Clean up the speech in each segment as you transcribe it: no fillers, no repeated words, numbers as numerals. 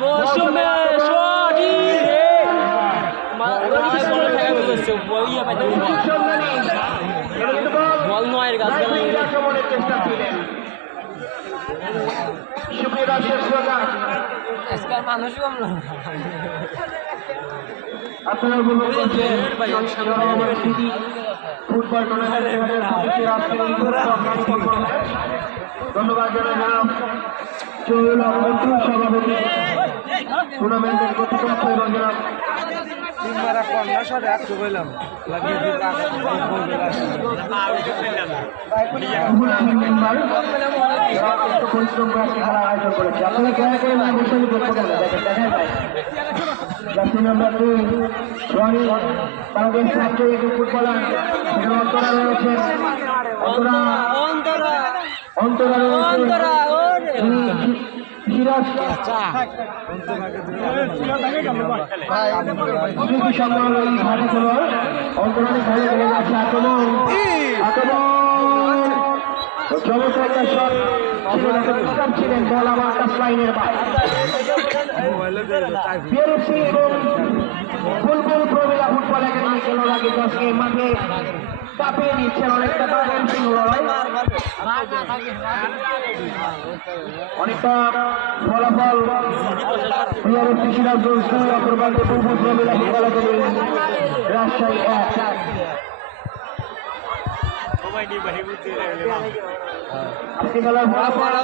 মৌসুমে বল নয়ের গাছ আজকাল মানুষ কম না আপনারা উপভোগ করছেন ফুটবল ধন্যবাদ জানালাম চৌল মন্ত্রী সভাপতি টুর্নামেন্টের কর্তৃপক্ষ এবং জনাব পরিশ্রম করে আজকে খেলার আয়োজন করেছে। আপনারা খেলা করে বসে দেখতে পারেন, দেখেন দেখা যায় জার্সি নাম্বার 2 রনি বাংলাদেশ ছাত্র ফুটবলার সেখানে অন্তরা রয়েছে, অন্তরা রয়েছে সিরাজ স্মৃতি সম্মান এই ঘাটে খেলোয়াড় অন্তরানি খেলে খেলে যাচ্ছে আক্রমণ চমৎকার একটা শট ছিলেন বল আবার টাচ লাইনের বাইরে এবং ফুলপুর প্রমিলা ফুটবল একাডেমি খেলার আগে দশকে মাঠে চাপিয়ে দিচ্ছেন অনেকটা লড়াই, অনেকটা ফলাফল বিআরএফসি সিরাজগঞ্জ 2 অপরবাদে ফুলপুর প্রমিলা ফুটবল একাডেমি রাজশাহী 1। আজকে খেলার ফলাফল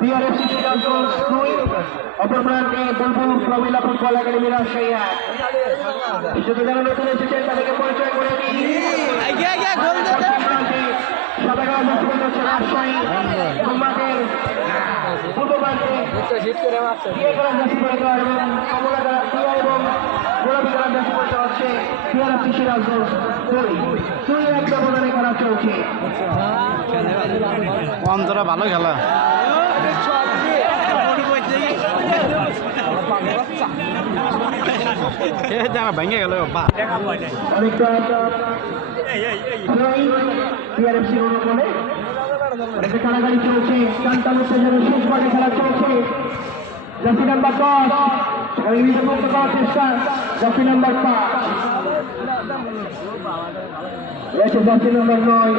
বিআরএফসি সিরাজগঞ্জ 2 অপরপ্রান্তে বুলবুল প্রমিলা ফুটবল একাডেমি রাজশাহী 1। যদি যারা নতুন এসেছেন তাদেরকে পরিচয় করে দিই। সাদাগাঁও মুসলিম হচ্ছে রাজশাহী এবং মাঠের পূর্ব প্রান্তে এবং কমলাগাড়া ক্রিয়া এবং গোলাপি খেলা বেশি করতে হচ্ছে বিআরএফসি সিরাজগঞ্জ 2-1 ব্যবধানে খেলা চলছে। অন্তরা ভালো খেলা ভেঙে গেল অনেকটা বিআরএফসি অনুকূলে অনেকটা টানাটানি চলছে, টানটান উত্তেজনা শেষ পর্যায়ে খেলা চলছে। জার্সি নাম্বার 10 মুক্ত করার চেষ্টা, জার্সি নাম্বার 5 রয়েছে, জার্সি নাম্বার 9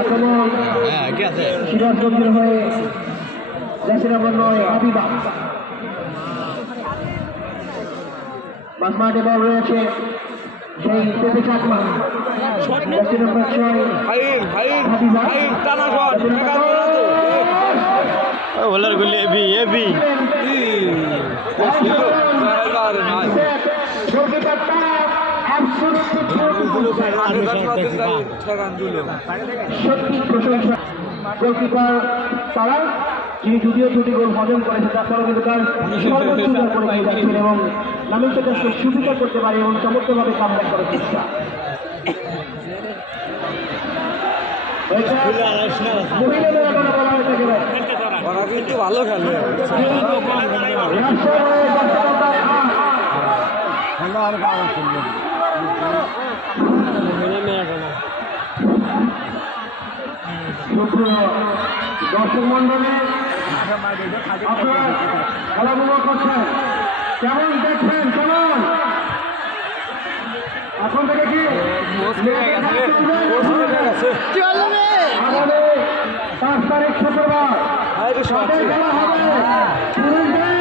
আক্রমণ সিরাজগঞ্জের হয়ে জার্সি নাম্বার 9 হাবিবা মাঝমাঠে বল রয়েছে সেই পেপে চাকমা, জার্সি নাম্বার 6 হাবিবা ওলার গুলি এবি এবি সত্যি প্রশংসা গোলকিপার তারা যিনি যদিও দুটি গোল হজম করেছে তাছাড়াও কিন্তু তার সর্বোচ্চ করে দিয়ে যাচ্ছেন এবং নামিল থেকে সুবিধা করতে পারে এবং চমৎকারভাবে কামব্যাক করার চেষ্টা। কিন্তু ভালো খেলে দর্শক মন্ডলী আপনারা খেলাধুলো করছেন, কেমন দেখছেন? কেমন এখন থেকে কি আমাদের 5 তারিখ শুক্রবার খেলা হবে পুরুষদের